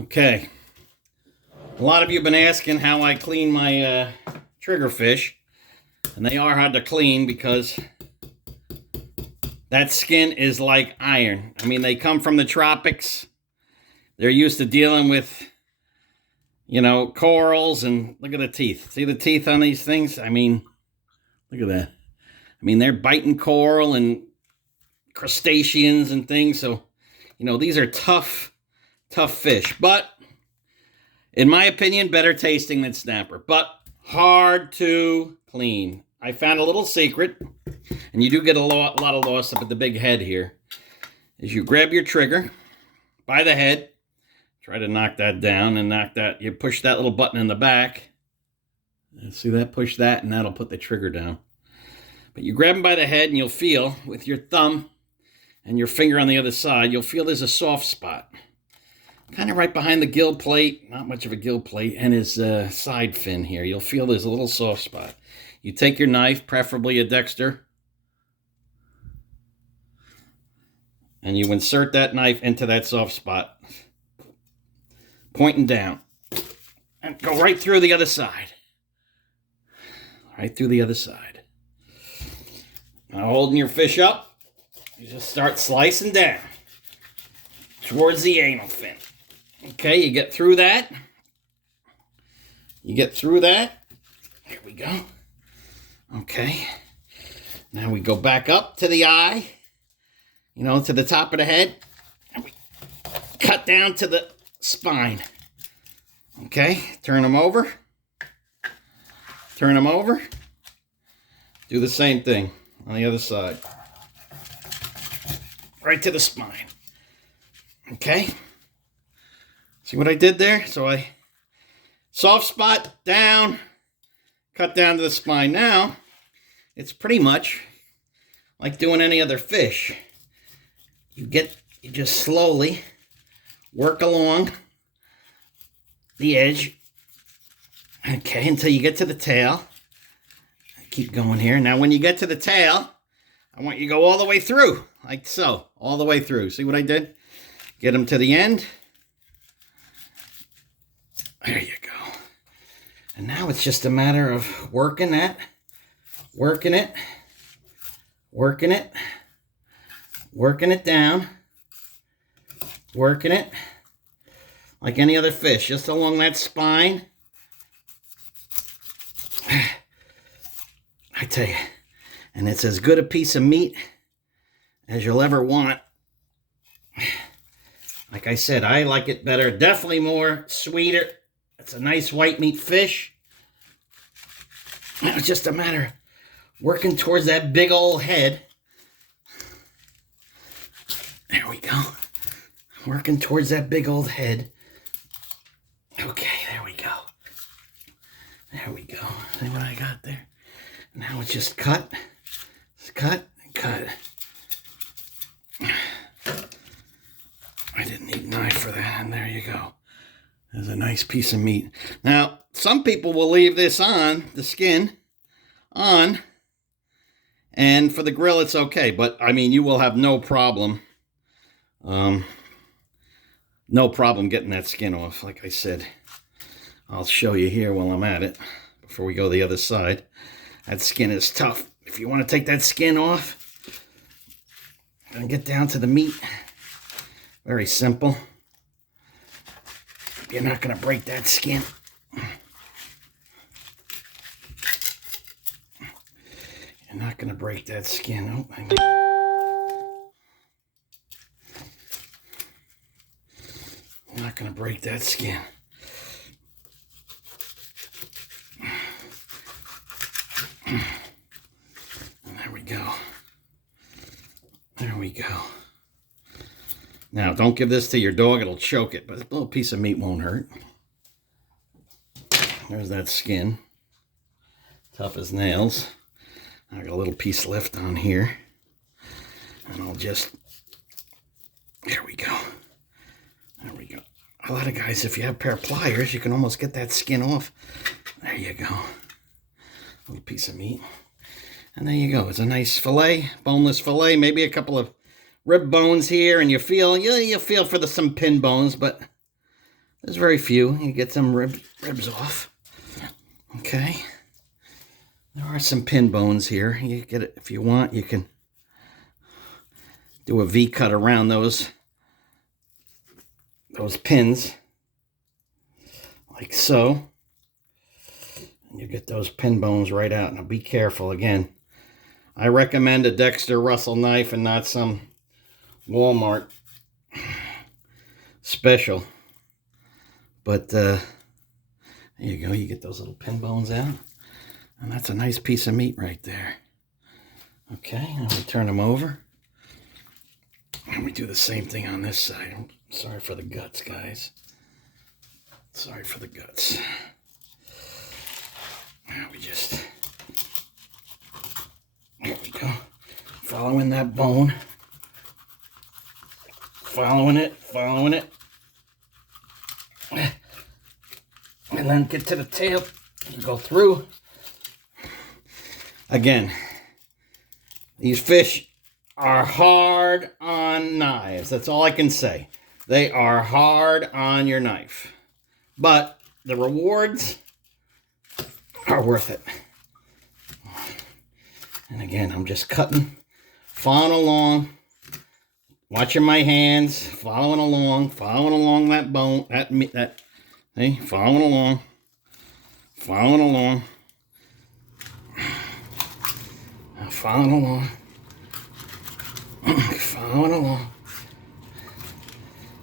Okay, a lot of you have been asking how I clean my triggerfish, and they are hard to clean because that skin is like iron. I mean, they come from the tropics. They're used to dealing with, corals, and look at the teeth. See the teeth on these things? I mean, look at that. I mean, they're biting coral and crustaceans and things. So, these are tough fish. But in my opinion, better tasting than snapper, but hard to clean. I found a little secret, and you do get a lot of loss up at the big head here, is you grab your trigger by the head, try to knock that down, and you push that little button in the back. See that? Push that, and that'll put the trigger down. But you grab them by the head, and you'll feel, with your thumb and your finger on the other side, you'll feel there's a soft spot. Kind of right behind the gill plate, not much of a gill plate, and his side fin here. You'll feel there's a little soft spot. You take your knife, preferably a Dexter, and you insert that knife into that soft spot, pointing down, and go right through the other side. Right through the other side. Now, holding your fish up, you just start slicing down towards the anal fin. Okay, you get through that. Here we go. Okay. Now we go back up to the eye, to the top of the head. And we cut down to the spine. Okay, turn them over. Do the same thing on the other side. Right to the spine. Okay. See what I did there? So I soft spot down, cut down to the spine. Now, it's pretty much like doing any other fish. You just slowly work along the edge, okay, until you get to the tail. Keep going here. Now, when you get to the tail, I want you to go all the way through, like so, all the way through. See what I did? Get them to the end. There you go. And now it's just a matter of working it, down, working it like any other fish, just along that spine. I tell you, and it's as good a piece of meat as you'll ever want. Like I said, I like it better, definitely more sweeter. It's a nice white meat fish. It's just a matter of working towards that big old head. There we go. Working towards that big old head. Okay, there we go. See what I got there? Now it's just cut. I didn't need a knife for that, and there you go. There's a nice piece of meat. Now, some people will leave this on, the skin on, and for the grill it's okay. But, I mean, you will have no problem. No problem getting that skin off, like I said. I'll show you here while I'm at it, before we go the other side. That skin is tough. If you want to take that skin off and get down to the meat, very simple. You're not going to break that skin. You're not going to break that skin. I'm not going to break that skin. There we go. Now, don't give this to your dog. It'll choke it, but a little piece of meat won't hurt. There's that skin. Tough as nails. I got a little piece left on here. And I'll just... There we go. A lot of guys, if you have a pair of pliers, you can almost get that skin off. There you go. A little piece of meat. And there you go. It's a nice fillet, boneless fillet. Maybe a couple of rib bones here, and you feel for some pin bones, but There's very few. You get some ribs off. Okay. There are some pin bones here. You get it if you want. You can do a V cut around those pins, like so. And you get those pin bones right out. Now be careful again. I recommend a Dexter Russell knife and not some Walmart special. But there you go. You get those little pin bones out. And that's a nice piece of meat right there. Okay, now we turn them over. And we do the same thing on this side. I'm sorry for the guts, guys. Sorry for the guts. Now we just... There we go. Following that bone. Following it. And then get to the tail. You go through. Again, these fish are hard on knives. That's all I can say. They are hard on your knife. But the rewards are worth it. And again, I'm just cutting, following along, watching my hands, following along that bone, hey, following along. Following along.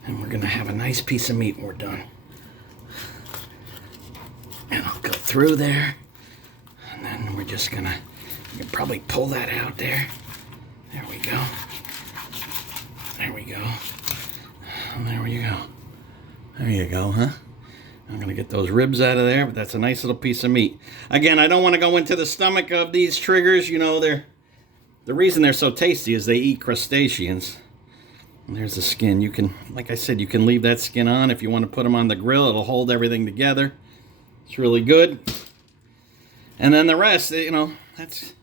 And we're going to have a nice piece of meat when we're done. And I'll go through there. And then we're just going to, you can probably pull that out there. There we go. There we go. And there you go. There you go, huh? I'm going to get those ribs out of there, but that's a nice little piece of meat. Again, I don't want to go into the stomach of these triggers. You know, the reason they're so tasty is they eat crustaceans. And there's the skin. You can, like I said, you can leave that skin on. If you want to put them on the grill, it'll hold everything together. It's really good. And then the rest, you know, that's,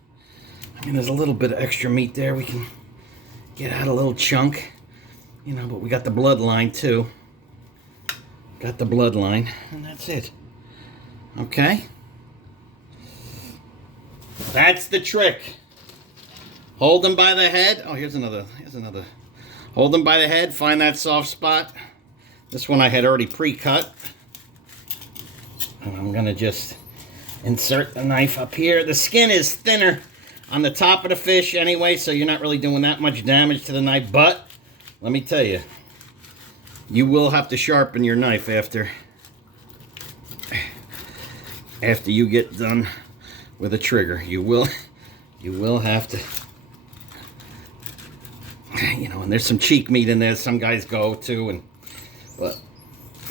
I mean, there's a little bit of extra meat there. We can get out a little chunk, you know, but we got the bloodline too. Got the bloodline, and that's it. Okay? That's the trick. Hold them by the head. Oh, here's another. Hold them by the head, find that soft spot. This one I had already pre-cut. And I'm going to just insert the knife up here. The skin is thinner on the top of the fish anyway, so you're not really doing that much damage to the knife. But, let me tell you, you will have to sharpen your knife after you get done with a trigger. You will have to, you know, and there's some cheek meat in there some guys go to, but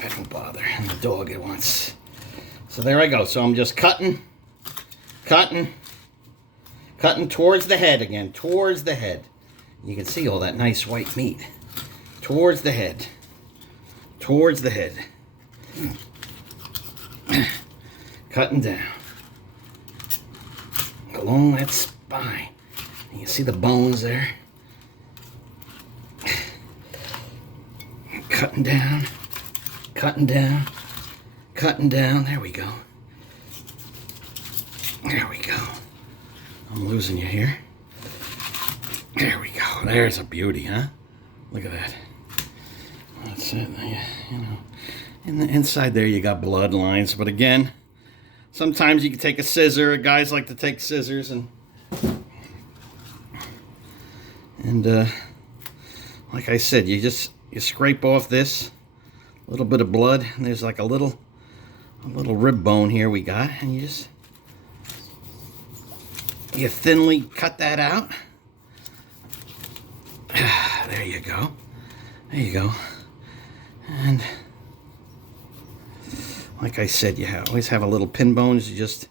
I don't bother. And the dog, it wants. So there I go. So I'm just cutting towards the head again, towards the head. You can see all that nice white meat. Towards the head. Towards the head. Cutting down. Along that spine. You can see the bones there. Cutting down. Cutting down. Cutting down. There we go. There we go. I'm losing you here. There we go. There's a beauty, huh? Look at that. That's it. You know, in the inside there you got blood lines, but again, sometimes you can take a scissor. Guys like to take scissors and like I said, you scrape off this little bit of blood, and there's like a little rib bone here we got, and you thinly cut that out. There you go. There you go. And like I said, you always have a little pin bones. You just,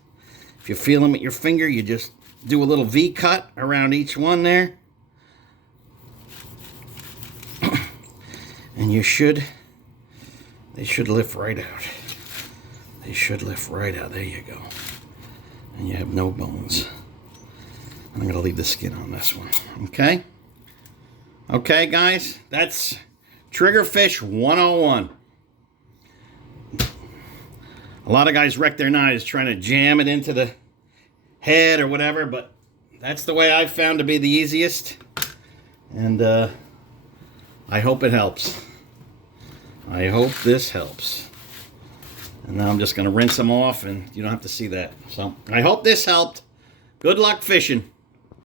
if you feel them with your finger, you just do a little V cut around each one there. And they should lift right out. They should lift right out. There you go. And you have no bones. I'm going to leave the skin on this one. Okay? Okay, guys? That's Triggerfish 101. A lot of guys wreck their knives trying to jam it into the head or whatever, but that's the way I've found to be the easiest. And I hope it helps. I hope this helps. And now I'm just going to rinse them off, and you don't have to see that. So I hope this helped. Good luck fishing.